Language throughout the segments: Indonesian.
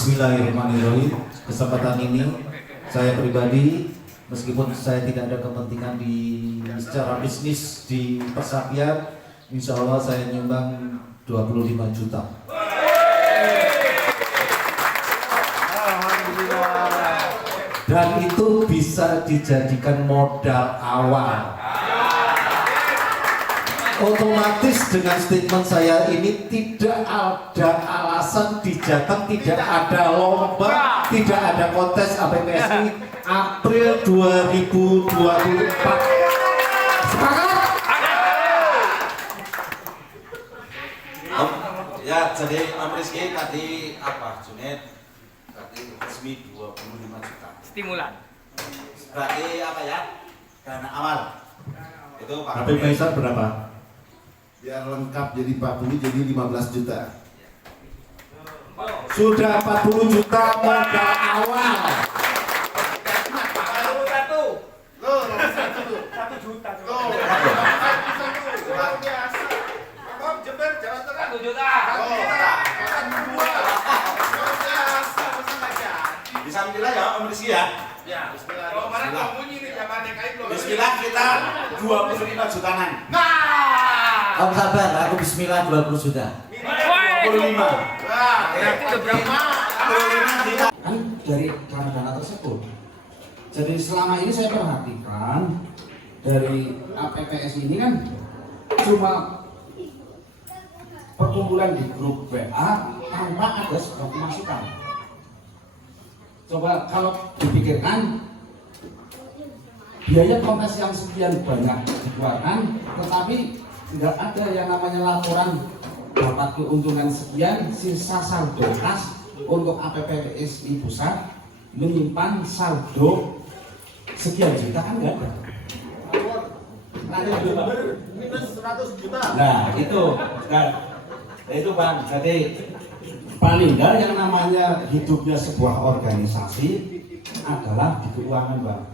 Bismillahirrahmanirrahim. Kesempatan ini saya pribadi, meskipun saya tidak ada kepentingan secara bisnis di Pesakian, insya Allah saya nyumbang 25 juta. Dan itu bisa dijadikan modal awal. Otomatis dengan statement saya ini tidak ada alasan di Jateng, tidak ada lomba, tidak ada kontes APPSI April 2024. Sepakat? Ya, jadi Om Rizky tadi apa? Junet tadi resmi 25 juta. Stimulan. Berarti apa ya? Dana awal. Itu Pak. Tapi Faisal berapa? Biar lengkap jadi 40 jadi 15 juta. Sudah 40 juta modal awal. Satu juta. Bisa bilang ya Om Rizky ya? Ya, bismillah. Bismillah kita 25 jutaan. Om sabar, aku bismillah 20 juta. 25. Kan dari dana tersebut. Jadi selama ini saya perhatikan dari APPS ini kan cuma perkumpulan di grup WA tanpa ada sebuah pemasukan. Coba kalau dipikirkan biaya kontes yang sekian banyak dikeluarkan, tetapi tidak ada yang namanya laporan dapat keuntungan sekian, sisa saldo kas untuk APPSI pusat menyimpan saldo sekian juta kan nggak ada. Minus 100 juta. Nah itu Bang. Jadi paling nggak yang namanya hidupnya sebuah organisasi adalah di keuangan Bang.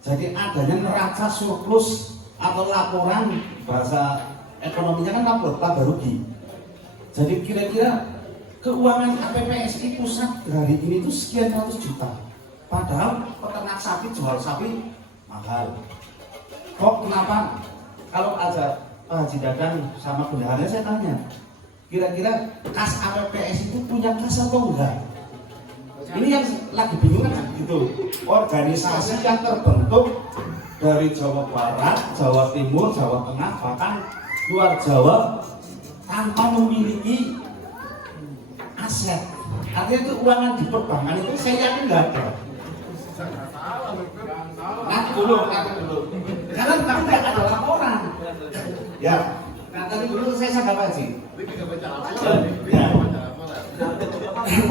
Jadi adanya neraca surplus atau laporan, bahasa ekonominya kan laba rugi. Jadi kira-kira keuangan APPSI pusat hari ini itu sekian ratus juta. Padahal peternak sapi jual sapi mahal. Kok kenapa kalau ada Pak Haji Dadang sama bendaharanya saya tanya, kira-kira kas APPSI itu punya kas atau enggak? Ini yang lagi bingung kan gitu. Organisasi yang terbentuk dari Jawa Barat, Jawa Timur, Jawa Tengah, bahkan luar Jawa tanpa memiliki aset. Artinya keuangan di perbankan itu saya yakin nggak ada. Nanti dulu. Karena tidak ada laporan. Ya. Nah tadi dulu saya sangat apa sih?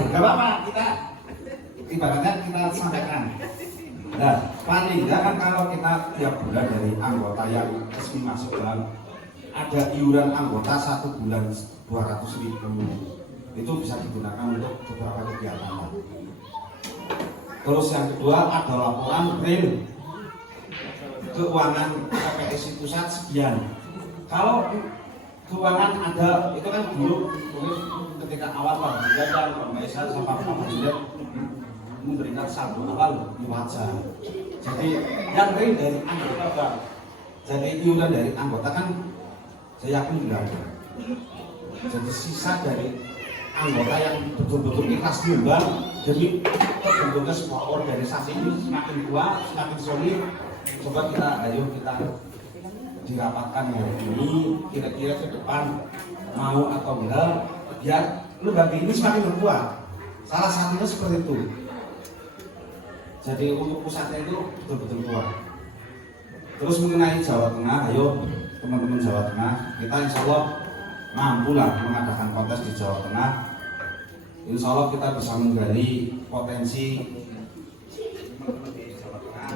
Gak apa-apa, kita ibaratnya kita sampaikan. Nah, paling enggak kan kalau kita tiap bulan dari anggota yang resmi masuk dalam ada iuran anggota 1 bulan 200.000, itu bisa digunakan untuk beberapa kegiatan. Terus yang kedua ada laporan real keuangan APPSI pusat sekian. Kalau keuangan ada itu kan dulu ketika awal Pak Jidat dan Pak Maisa sama Pak Jidat memberikan saldo awal wajar. Jadi yang real dari anggota Bang. Jadi iuran dari anggota kan saya yakin tidak ada. Jadi sisa dari anggota yang betul-betul ikhlas nyumbang demi terbentuknya sebuah organisasi ini semakin kuat, semakin solid. Coba kita dirapatkan hari ini, kira-kira ke depan mau atau enggak, biar lembaga ini semakin berkuat. Salah satunya seperti itu. Jadi untuk pusatnya itu betul-betul kuat. Terus mengenai Jawa Tengah, ayo teman-teman Jawa Tengah, kita insya Allah mampu lah mengadakan kontes di Jawa Tengah. Insya Allah kita bisa menggali potensi teman-teman di Jawa Tengah.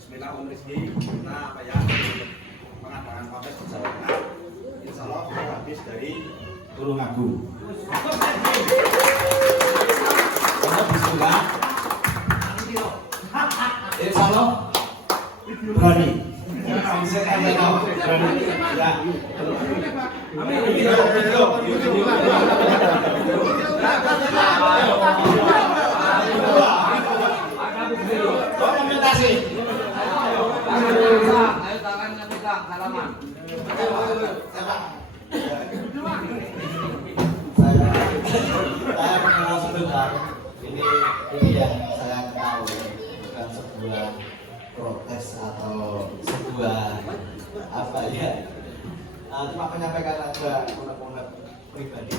Bismillah Om Rizky, kita apa ya mengadakan kontes di Jawa Tengah. Insya Allah kita habis dari Tulungagung. Bismillah. Insya Allah berani. sampai tahu. Ya. Dokumentasi. Ayo tangannya pegang, salaman. Saya mengenal sebentar. Ini yang saya ketahui bukan sebuah protes atau sebuah apa ya. Cuma menyampaikan aja unek-unek pribadi,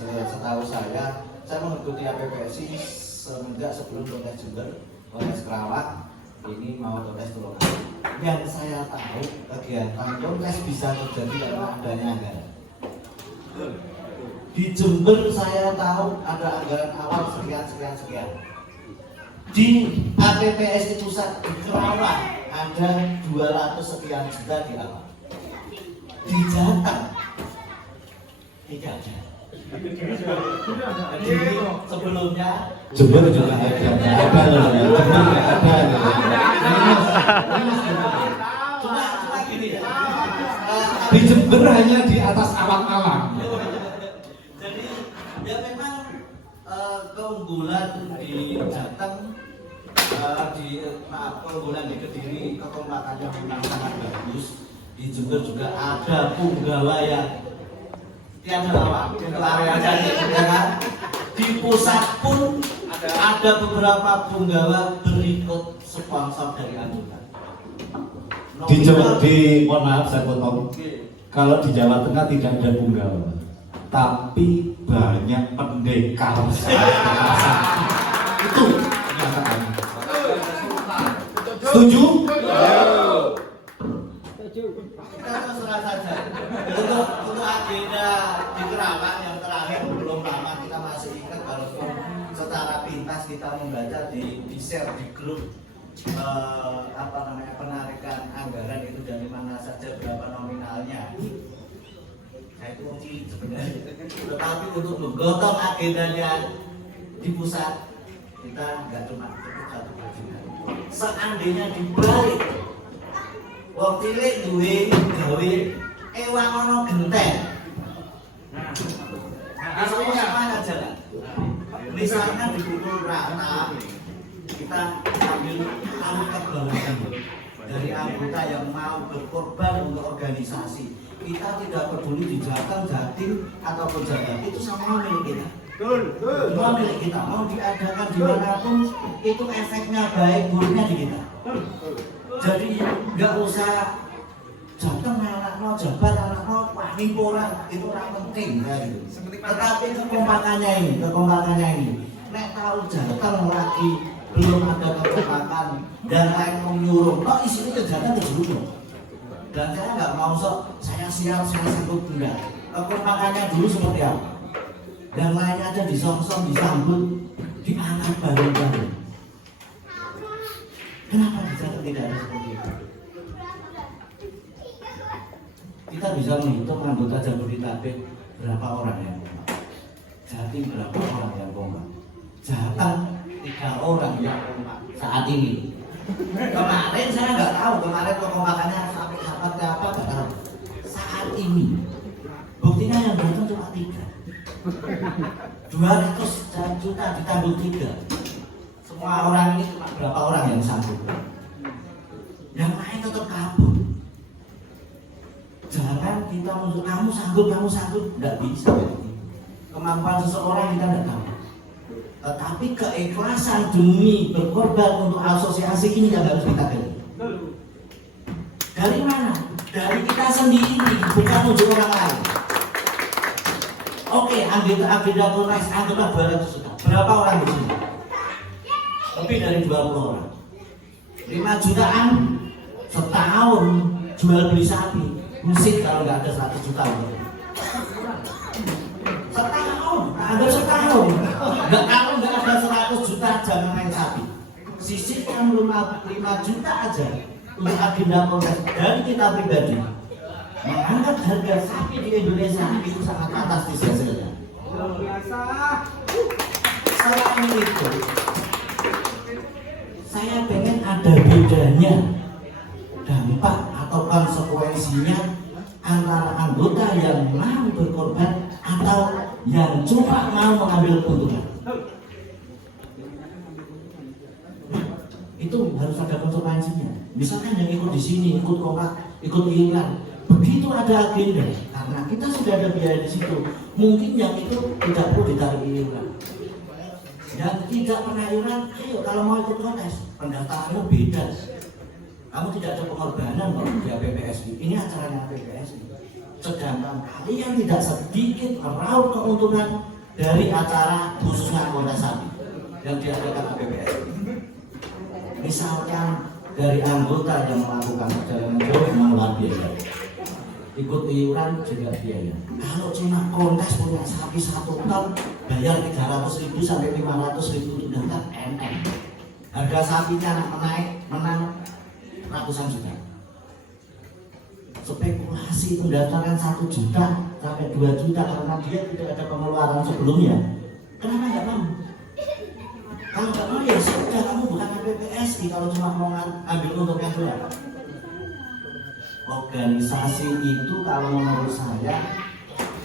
Setahu saya mengikuti APPSI semenjak sebelum kontes Jember, kontes Kerawang, ini mau kontes Tulungagung. Yang saya tahu kegiatan kontes bisa terjadi karena adanya anggaran. Di Jember saya tahu ada anggaran awal sekian. Di APPSI pusat di Kerawang ada 200 sekian juta di awal. Di Jateng tidak ada. Jadi sebelumnya Jember juga ada, cuma gini ya. di Jember hanya di atas alam-alam. Jadi ya memang keunggulan di Jateng, keunggulan di Kediri, kekompakannya memang sangat bagus. Di Jember juga ada punggawa yang tiada lawan, ya kan? Di pusat pun ada beberapa punggawa berikut sponsor dari anggota. Mohon maaf saya potong. Kalau di Jawa Tengah tidak ada punggawa, tapi banyak pendekar. Itu kenyataan. Setuju? Kita terserah saja. Untuk agenda di Kerawang yang terakhir belum lama kita masih ingat walaupun secara pintas kita membaca di share di grup penarikan anggaran itu dari mana saja, berapa nominalnya. Nah itu mungkin sebenarnya. Tetapi untuk menggotong agendanya di pusat kita nggak cuma cukup satu agenda. Seandainya dibalik, wong cilik duwe gawe ewang ono genteng. Nah, sama aja lah. Misalnya di pukul rata kita ambil angkat balasan dari anggota yang mau berkorban untuk organisasi. Kita tidak peduli di Jateng, Jatim ataupun Jatim, itu sama milik kita. Semua milik kita, mau diadakan dimanapun itu efeknya baik buruknya di kita. Jadi nggak usah Jateng anak-anak, Jabar anak-anak, Wani Pora itu orang penting ya, gitu. Tetapi kekompakannya ini, nek tahu Jateng lagi belum ada kekompakan dan lain menyuruh, kok isinya ke Jateng ke Juruk. Dan saya nggak mau sok, saya siap, saya sambut enggak. Kekompakannya dulu seperti apa? Dan lainnya aja disong-song, disambut, diangkat bareng-bareng. Kenapa di Jateng tidak ada seperti itu? Kita bisa menghitung anggota Jabodetabek berapa orang yang kompak, Jatim berapa orang yang kompak, Jateng 3 orang yang kompak saat ini. Kemarin saya nggak tahu, kemarin kekompakannya sampai apa nggak tahu. Saat ini buktinya yang datang cuma 3. 200 juta ditanggung 3. Semua orang ini cuma berapa orang yang sanggup? Yang lain tetap kabur. Jangan kita untuk kamu sanggup, nggak bisa. Kemampuan seseorang kita nggak tahu. Tetapi keikhlasan demi berkorban untuk asosiasi ini yang harus kita gali. Dari mana? Dari kita sendiri, bukan untuk orang lain. Oke, agenda Polres anggota 200 juta. Berapa orang di sini? Lebih dari 20 orang. 5 jutaan setahun jual beli sapi. Musik kalau nggak ada 100 juta. Setahun. Kalau nggak ada 100 juta jangan main sapi. Sisihkan 5 juta aja untuk agenda Polres dari kita pribadi. Mengangkat harga sapi di Indonesia itu sangat fantastis hasilnya. Selain itu, saya pengen ada bedanya dampak atau konsekuensinya antara anggota yang mau berkorban atau yang cuma mau mengambil keuntungan. Itu harus ada konsekuensinya. Misalkan yang ikut di sini, ikut kontrak, ikut iuran, begitu ada agenda, karena kita sudah ada biaya di situ, mungkin yang itu tidak perlu ditarik iuran. Yang tidak pernah iuran, ayo kalau mau ikut kontes, pendaftarannya beda. Kamu tidak ada pengorbanan kalau di APPSI. Ini acaranya APPSI. Sedangkan kalian tidak sedikit meraup keuntungan dari acara khususnya anggota sapi yang diadakan APPSI. Misalkan dari anggota yang melakukan perjalanan jauh mengelola biaya, ikut iuran juga biaya. Kalau cuma kontes punya sapi 1 ton, bayar 300.000 sampai 500.000 untuk daftar NM. Harga sapinya menang ratusan juta. Spekulasi pendaftaran 1 juta sampai 2 juta karena dia tidak ada pengeluaran sebelumnya. Kenapa nggak mau? Kalau nggak mau ya sudah, kamu bukan APPSI kalau cuma mau ambil untungnya doang. Organisasi itu kalau menurut saya,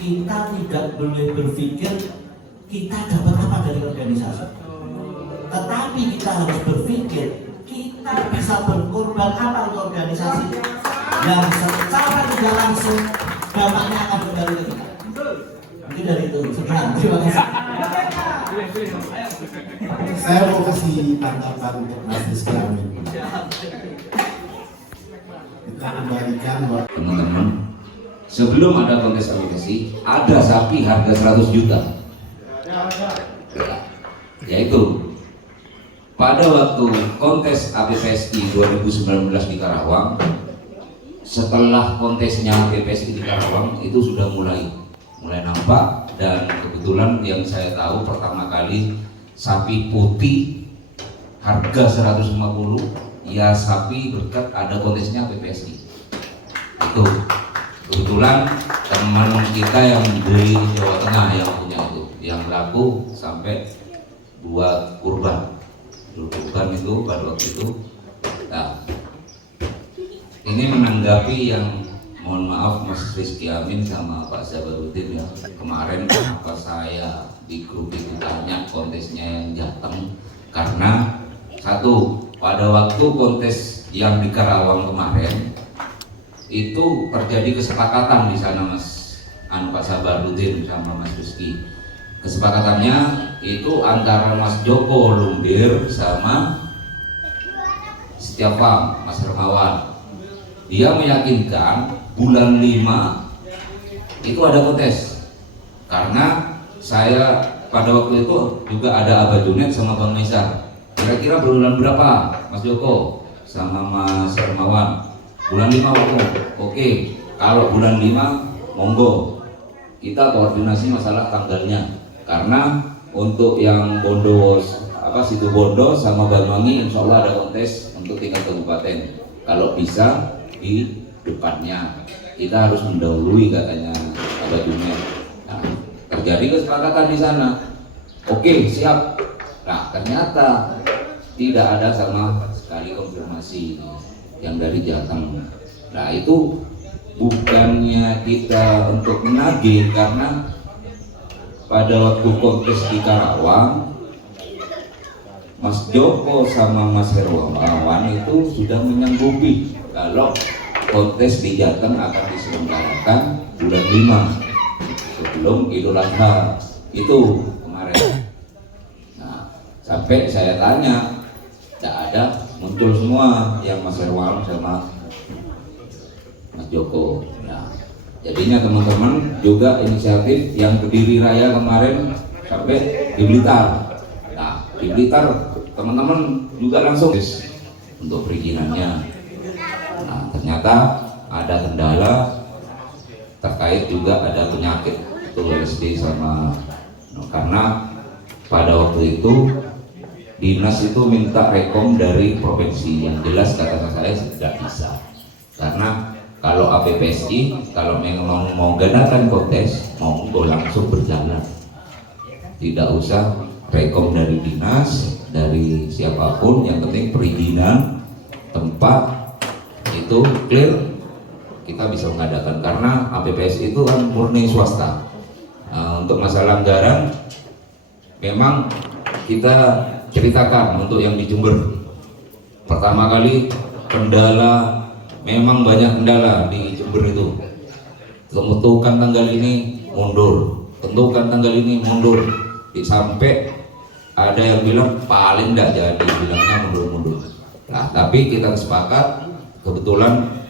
kita tidak boleh berpikir kita dapat apa dari organisasi, tetapi kita harus berpikir kita bisa berkorban apa untuk organisasi yang secara tidak langsung dampaknya akan kembali ke kita. Mungkin dari itu. Sekian, terima kasih. Saya mau kasih tanggapan untuk Mas Rizky Amin. Kita kembalikan bahwa Teman-teman, sebelum ada kontes aplikasi, ada sapi harga 100 juta. Yaitu pada waktu kontes APPSI 2019 di Karawang, setelah kontesnya APPSI di Karawang itu sudah mulai nampak, dan kebetulan yang saya tahu pertama kali sapi putih harga 150 ya sapi berkat ada kontesnya APPSI. Itu kebetulan teman kita yang beli di Jawa Tengah yang punya itu, yang laku sampai buat kurban itu pada waktu itu. Nah, ini menanggapi yang mohon maaf Mas Rizky Amin sama Pak Zabarudin ya, kemarin kenapa saya di grup itu tanya kontesnya yang Jateng, karena satu, pada waktu kontes yang di Karawang kemarin itu terjadi kesepakatan di sana Pak Zabarudin sama Mas Rizky. Kesepakatannya itu antara Mas Joko Lumbir sama Setiapa Mas Hermawan. Dia meyakinkan bulan 5 itu ada kontes, karena saya pada waktu itu juga ada Abah Junet sama Bang Mesa. Kira-kira bulan berapa Mas Joko sama Mas Hermawan? Bulan 5 waktu. Oke, kalau bulan 5 monggo kita koordinasi masalah tanggalnya, karena untuk yang Situ Bondo sama Banyuwangi insya Allah ada kontes untuk tingkat kabupaten. Kalau bisa di depannya, kita harus mendahului katanya Abah Junet. Nah, terjadi kesepakatan di sana. Oke, siap. Nah, ternyata tidak ada sama sekali konfirmasi yang dari Jateng. Nah, itu bukannya kita untuk menagih, karena pada waktu kontes di Karawang Mas Joko sama Mas Hermawan itu sudah menyanggupi kalau kontes di Jateng akan diselenggarakan bulan 5 sebelum Idul Adha itu kemarin. Nah, sampai saya tanya, tidak ada, muncul semua yang Mas Hermawan sama Mas Joko. Nah, jadinya teman-teman juga inisiatif yang Kediri Raya kemarin sampai di Blitar. Nah, di Blitar teman-teman juga langsung untuk perizinannya. Nah, ternyata ada kendala terkait juga ada penyakit itu LSD sama karena pada waktu itu dinas itu minta rekom dari provinsi, yang jelas kata saya tidak bisa, karena kalau APPSI kalau memang mau gadakan kontes monggo langsung berjalan, tidak usah rekom dari dinas, dari siapapun, yang penting perizinan tempat itu clear, kita bisa mengadakan, karena APPSI itu kan murni swasta. Untuk masalah anggaran memang kita ceritakan untuk yang di Jember. Pertama kali kendala, memang banyak kendala di Jember itu. Tentukan tanggal ini mundur, tentukan tanggal ini mundur, sampai ada yang bilang paling tidak jadi, bilangnya mundur-mundur. Nah, tapi kita sepakat, kebetulan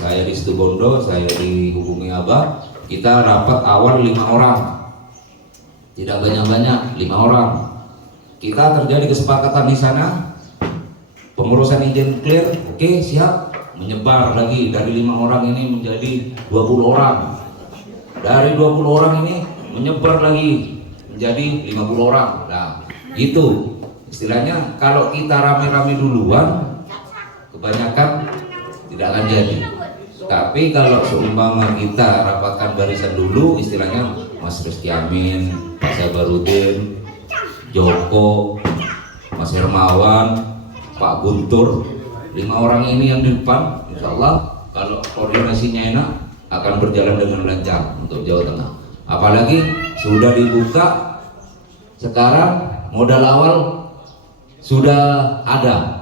saya di Situbondo, saya dihubungi Abah, kita rapat awal 5 orang, tidak banyak-banyak, 5 orang. Kita terjadi kesepakatan di sana, pengurusan izin clear, oke, siap, menyebar lagi dari 5 orang ini menjadi 20 orang, dari 20 orang ini menyebar lagi menjadi 50 orang. Nah, itu istilahnya, kalau kita rame-rame duluan kebanyakan tidak akan jadi. Tapi kalau seumpama kita rapatkan barisan dulu, istilahnya Mas Rizky Amin, Pak Sabarudin, Joko, Mas Hermawan, Pak Guntur, 5 orang ini yang di depan, insya Allah kalau koordinasinya enak akan berjalan dengan lancar untuk Jawa Tengah. Apalagi sudah dibuka sekarang, modal awal sudah ada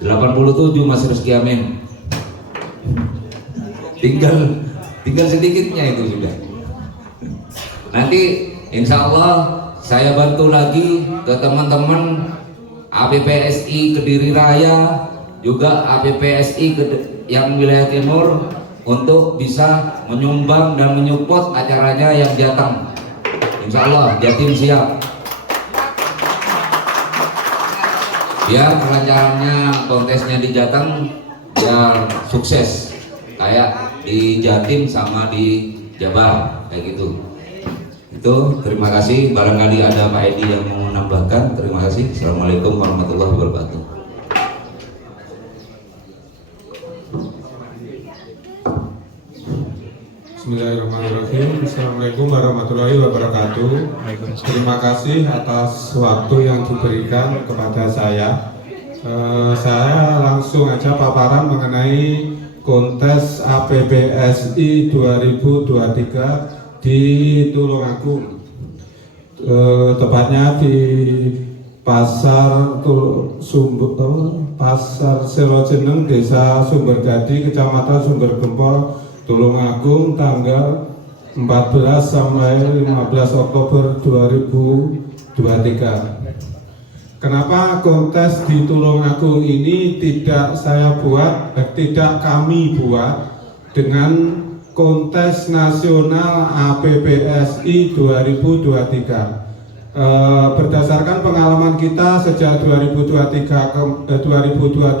87 Mas Rizky Amin. Tinggal sedikitnya itu sudah. Nanti insya Allah saya bantu lagi ke teman-teman APPSI Kediri Raya, juga APPSI yang wilayah timur, untuk bisa menyumbang dan menyupport acaranya yang Jateng. Insya Allah Jatim siap. Biar kelancarannya kontesnya di Jateng biar sukses kayak di Jatim sama di Jabar, kayak gitu. Itu terima kasih. Barangkali ada Pak Edi yang mau menambahkan. Terima kasih. Assalamualaikum warahmatullahi wabarakatuh. Bismillahirrahmanirrahim. Assalamualaikum warahmatullahi wabarakatuh. Terima kasih atas waktu yang diberikan kepada saya. Saya langsung aja paparan mengenai kontes APPSI 2023 di Tulungagung. Tepatnya di Pasar Selojeneng, Desa Sumberdadi, Kecamatan Sumbergempol, Tulungagung, tanggal 14 sampai 15 Oktober 2023. Kenapa kontes di Tulungagung ini tidak kami buat dengan kontes nasional APPSI 2023? Berdasarkan pengalaman kita sejak 2022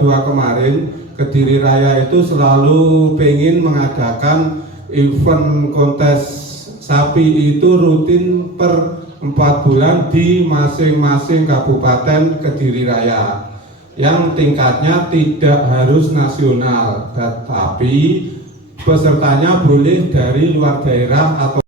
kemarin, Kediri Raya itu selalu pengen mengadakan event kontes sapi itu rutin per 4 bulan di masing-masing kabupaten Kediri Raya, yang tingkatnya tidak harus nasional, tetapi pesertanya boleh dari luar daerah atau